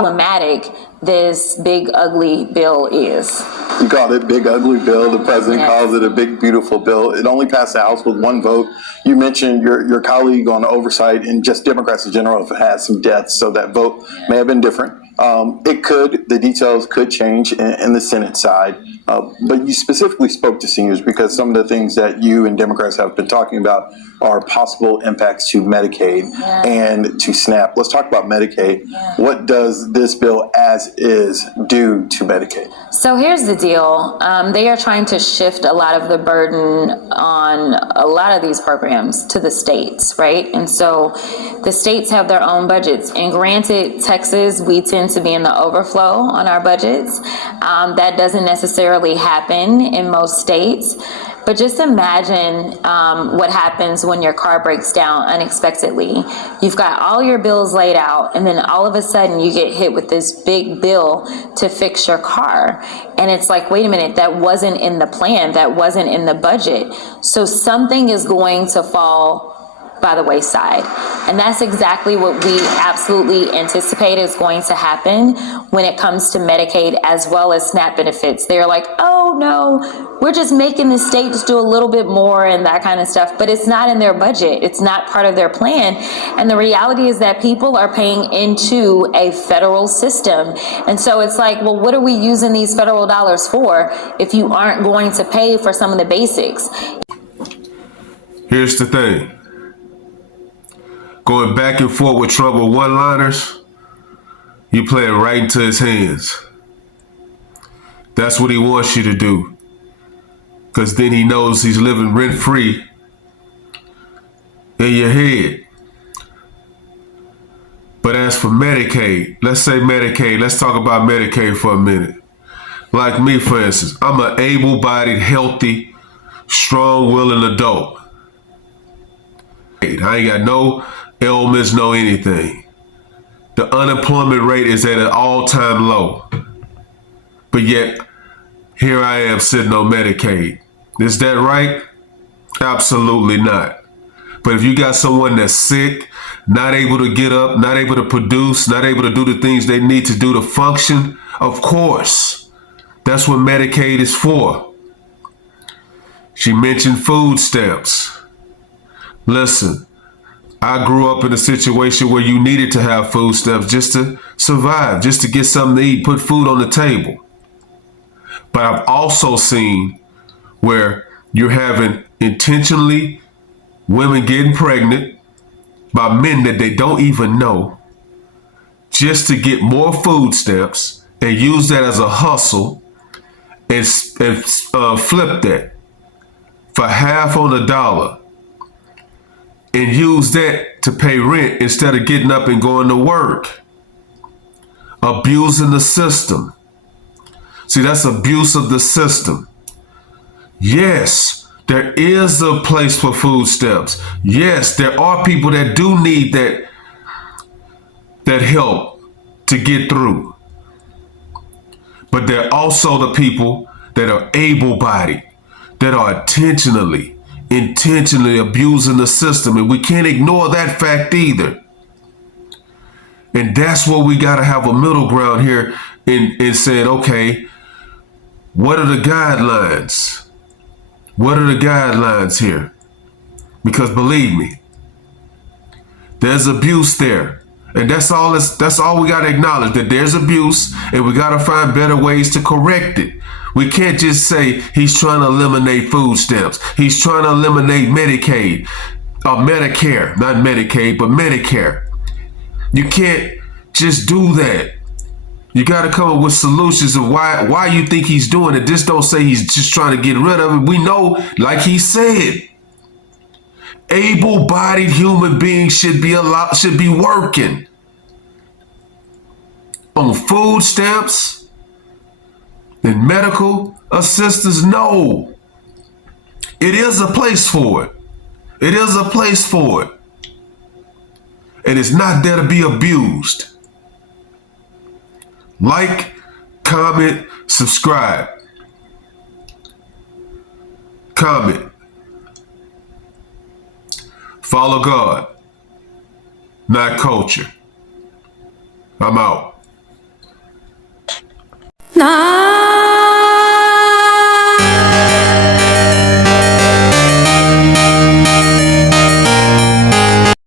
problematic this big ugly bill is. You called it big ugly bill. The president calls it a big beautiful bill. It only passed the House with one vote. You mentioned your colleague on oversight and just Democrats in general have had some deaths, so that vote may have been different. The details could change in the Senate side. But you specifically spoke to seniors because some of the things that you and Democrats have been talking about are possible impacts to Medicaid and to SNAP. Let's talk about Medicaid. What does this bill as is do to Medicaid? So here's the deal. They are trying to shift a lot of the burden on a lot of these programs to the states, right? And so the states have their own budgets. And granted, Texas, we tend to be in the overflow on our budgets. That doesn't necessarily happen in most states. But just imagine what happens when your car breaks down unexpectedly. You've got all your bills laid out, and then all of a sudden you get hit with this big bill to fix your car. And it's like, wait a minute, that wasn't in the plan, that wasn't in the budget. So something is going to fall by the wayside. And that's exactly what we absolutely anticipate is going to happen when it comes to Medicaid as well as SNAP benefits. They're like, oh no, we're just making the states do a little bit more and that kind of stuff, but it's not in their budget. It's not part of their plan. And the reality is that people are paying into a federal system. And so it's like, well, what are we using these federal dollars for if you aren't going to pay for some of the basics? Here's the thing. Going back and forth with Trump with one-liners, you play it right into his hands. That's what he wants you to do. Because then he knows he's living rent-free in your head. But as for Medicaid, let's talk about Medicaid for a minute. Like me, for instance, I'm an able-bodied, healthy, strong-willing adult. I ain't got no ailments, no anything. The unemployment rate is at an all-time low. But yet, here I am sitting on Medicaid. Is that right? Absolutely not. But if you got someone that's sick, not able to get up, not able to produce, not able to do the things they need to do to function, of course, that's what Medicaid is for. She mentioned food stamps. Listen, I grew up in a situation where you needed to have food stamps just to survive, just to get something to eat, put food on the table. But I've also seen where you're having intentionally women getting pregnant by men that they don't even know just to get more food stamps and use that as a hustle and flip that for half on the dollar. And use that to pay rent instead of getting up and going to work. Abusing the system. See, that's abuse of the system. Yes, there is a place for food stamps. Yes, there are people that do need that help to get through. But there are also the people that are able-bodied, that are intentionally abusing the system, and we can't ignore that fact either. And that's where we got to have a middle ground here in saying, okay, what are the guidelines? What are the guidelines here? Because believe me, there's abuse there. And that's all we got to acknowledge, that there's abuse, and we got to find better ways to correct it. We can't just say he's trying to eliminate food stamps. He's trying to eliminate Medicaid, or Medicare, not Medicaid, but Medicare. You can't just do that. You got to come up with solutions of why you think he's doing it. Just don't say he's just trying to get rid of it. We know, like he said, able-bodied human beings should be working. On food stamps and medical assistance, no. It is a place for it. It is a place for it. And it's not there to be abused. Like, comment, subscribe. Comment. Follow God, not culture. I'm out.